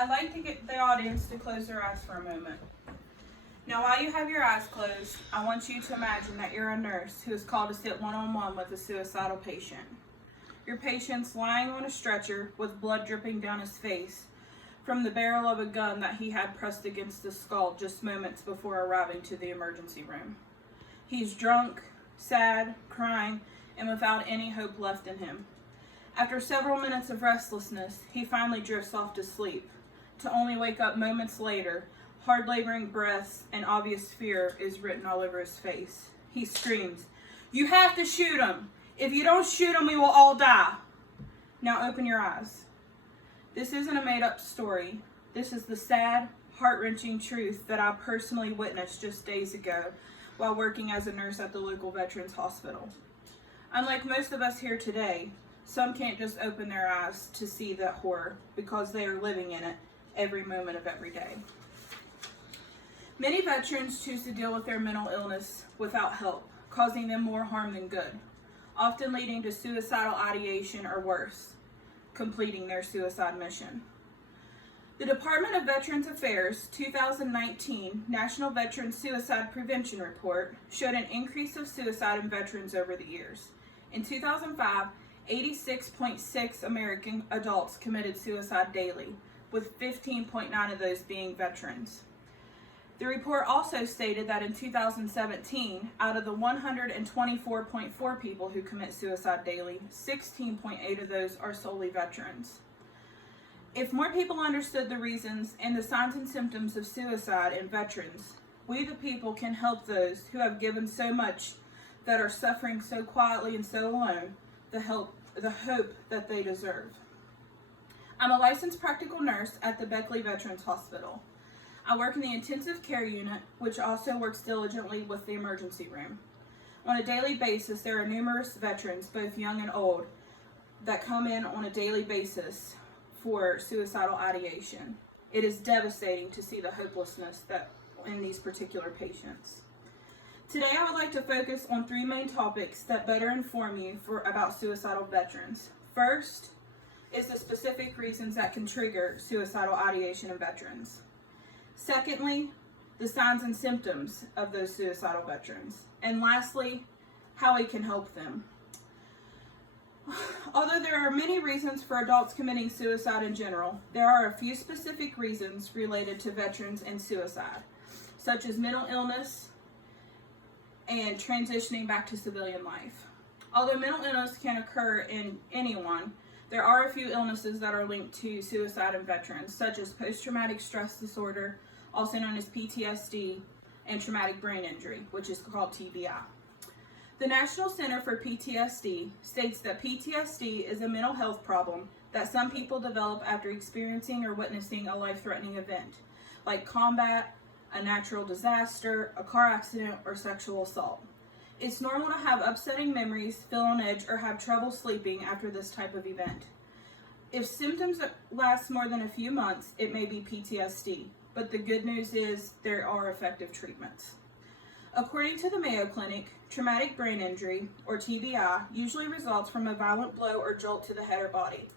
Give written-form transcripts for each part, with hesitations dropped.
I'd like to get the audience to close their eyes for a moment. Now, while you have your eyes closed, I want you to imagine that you're a nurse who is called to sit one-on-one with a suicidal patient. Your patient's lying on a stretcher with blood dripping down his face from the barrel of a gun that he had pressed against his skull just moments before arriving to the emergency room. He's drunk, sad, crying, and without any hope left in him. After several minutes of restlessness, he finally drifts off to sleep, to only wake up moments later. Hard laboring breaths and obvious fear is written all over his face. He screams, "You have to shoot him! If you don't shoot him, we will all die!" Now open your eyes. This isn't a made-up story. This is the sad, heart-wrenching truth that I personally witnessed just days ago while working as a nurse at the local veterans hospital. Unlike most of us here today, some can't just open their eyes to see that horror because they are living in it every moment of every day. Many veterans choose to deal with their mental illness without help, causing them more harm than good, often leading to suicidal ideation or worse, completing their suicide mission. The Department of Veterans Affairs 2019 National Veteran Suicide Prevention Report showed an increase of suicide in veterans over the years. In 2005, 86.6 American adults committed suicide daily, with 15.9 of those being veterans. The report also stated that in 2017, out of the 124.4 people who commit suicide daily, 16.8 of those are solely veterans. If more people understood the reasons and the signs and symptoms of suicide in veterans, we the people can help those who have given so much that are suffering so quietly and so alone the hope that they deserve. I'm a licensed practical nurse at the Beckley Veterans Hospital. I work in the intensive care unit, which also works diligently with the emergency room. On a daily basis, there are numerous veterans, both young and old, that come in on a daily basis for suicidal ideation. It is devastating to see the hopelessness that in these particular patients. Today, I would like to focus on three main topics that better inform you about suicidal veterans. First is the specific reasons that can trigger suicidal ideation in veterans. Secondly, the signs and symptoms of those suicidal veterans. And lastly, how we can help them. Although there are many reasons for adults committing suicide in general, there are a few specific reasons related to veterans and suicide, such as mental illness and transitioning back to civilian life. Although mental illness can occur in anyone, there are a few illnesses that are linked to suicide in veterans, such as post-traumatic stress disorder, also known as PTSD, and traumatic brain injury, which is called TBI. The National Center for PTSD states that PTSD is a mental health problem that some people develop after experiencing or witnessing a life-threatening event, like combat, a natural disaster, a car accident, or sexual assault. It's normal to have upsetting memories, feel on edge, or have trouble sleeping after this type of event. If symptoms last more than a few months, it may be PTSD, but the good news is there are effective treatments. According to the Mayo Clinic, traumatic brain injury, or TBI, usually results from a violent blow or jolt to the head or body.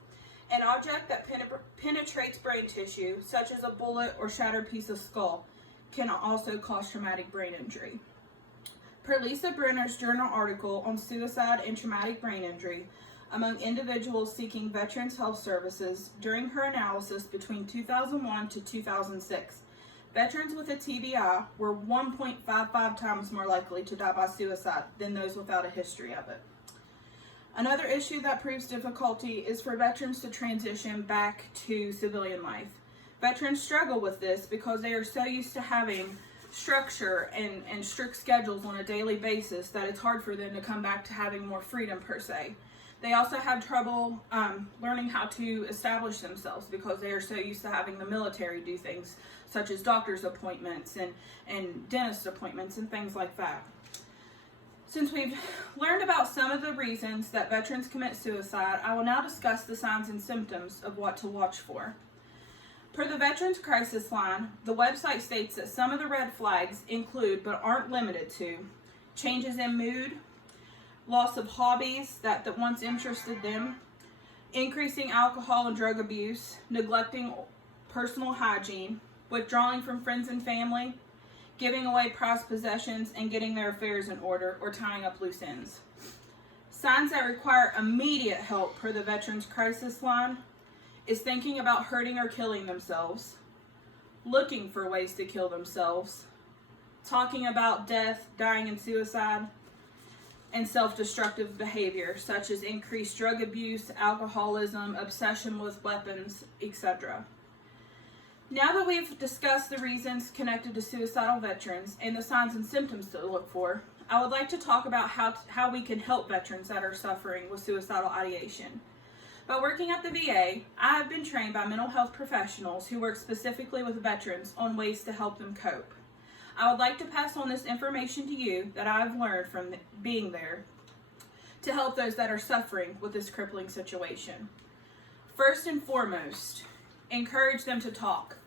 An object that penetrates brain tissue, such as a bullet or shattered piece of skull, can also cause traumatic brain injury. Per Lisa Brenner's journal article on suicide and traumatic brain injury among individuals seeking Veterans Health Services during her analysis between 2001 to 2006, veterans with a TBI were 1.55 times more likely to die by suicide than those without a history of it. Another issue that proves difficulty is for veterans to transition back to civilian life. Veterans struggle with this because they are so used to having structure and strict schedules on a daily basis that it's hard for them to come back to having more freedom per se. They also have trouble learning how to establish themselves because they are so used to having the military do things such as doctor's appointments and dentist appointments and things like that. Since we've learned about some of the reasons that veterans commit suicide, I will now discuss the signs and symptoms of what to watch for. Per the Veterans Crisis Line, the website states that some of the red flags include, but aren't limited to, changes in mood, loss of hobbies that once interested them, increasing alcohol and drug abuse, neglecting personal hygiene, withdrawing from friends and family, giving away prized possessions, and getting their affairs in order or tying up loose ends. Signs that require immediate help per the Veterans Crisis Line is thinking about hurting or killing themselves, looking for ways to kill themselves, talking about death, dying, and suicide, and self-destructive behavior such as increased drug abuse, alcoholism, obsession with weapons, etc. Now that we've discussed the reasons connected to suicidal veterans and the signs and symptoms to look for, I would like to talk about how we can help veterans that are suffering with suicidal ideation. By working at the VA, I have been trained by mental health professionals who work specifically with veterans on ways to help them cope. I would like to pass on this information to you that I've learned from being there to help those that are suffering with this crippling situation. First and foremost, encourage them to talk,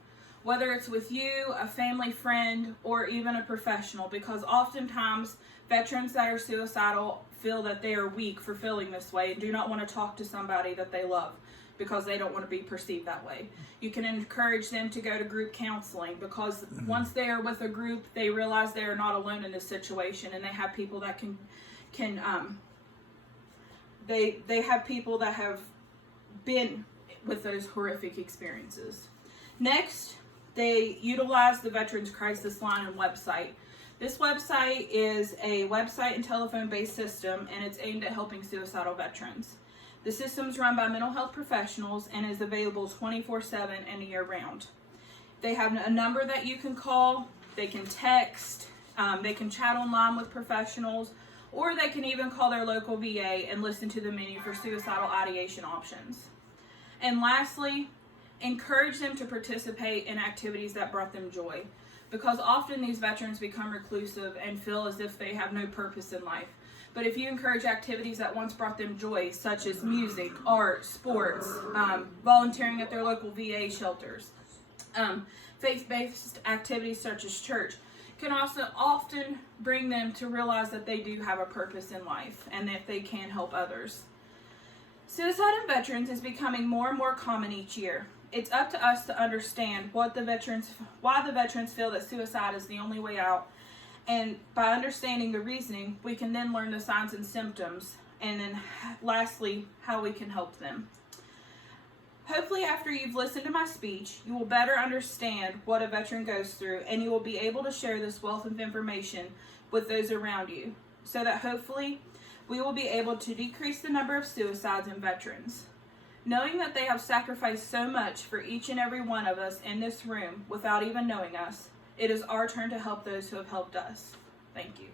whether it's with you, a family friend, or even a professional, because oftentimes veterans that are suicidal feel that they are weak for feeling this way and do not want to talk to somebody that they love because they don't want to be perceived that way. You can encourage them to go to group counseling because once they are with a group, they realize they are not alone in this situation, and they have people that they have people that have been with those horrific experiences. Next, they utilize the Veterans Crisis Line and website. This website is a website and telephone-based system, and it's aimed at helping suicidal veterans. The system is run by mental health professionals and is available 24/7 and year-round. They have a number that you can call, they can text, they can chat online with professionals, or they can even call their local VA and listen to the menu for suicidal ideation options. And lastly, encourage them to participate in activities that brought them joy, because often these veterans become reclusive and feel as if they have no purpose in life. But if you encourage activities that once brought them joy, such as music, art, sports, volunteering at their local VA shelters, faith-based activities such as church, can also often bring them to realize that they do have a purpose in life and that they can help others. Suicide in veterans is becoming more and more common each year. It's up to us to understand why the veterans feel that suicide is the only way out. And by understanding the reasoning, we can then learn the signs and symptoms, and then lastly, how we can help them. Hopefully, after you've listened to my speech, you will better understand what a veteran goes through, and you will be able to share this wealth of information with those around you, so that hopefully we will be able to decrease the number of suicides in veterans. Knowing that they have sacrificed so much for each and every one of us in this room without even knowing us, it is our turn to help those who have helped us. Thank you.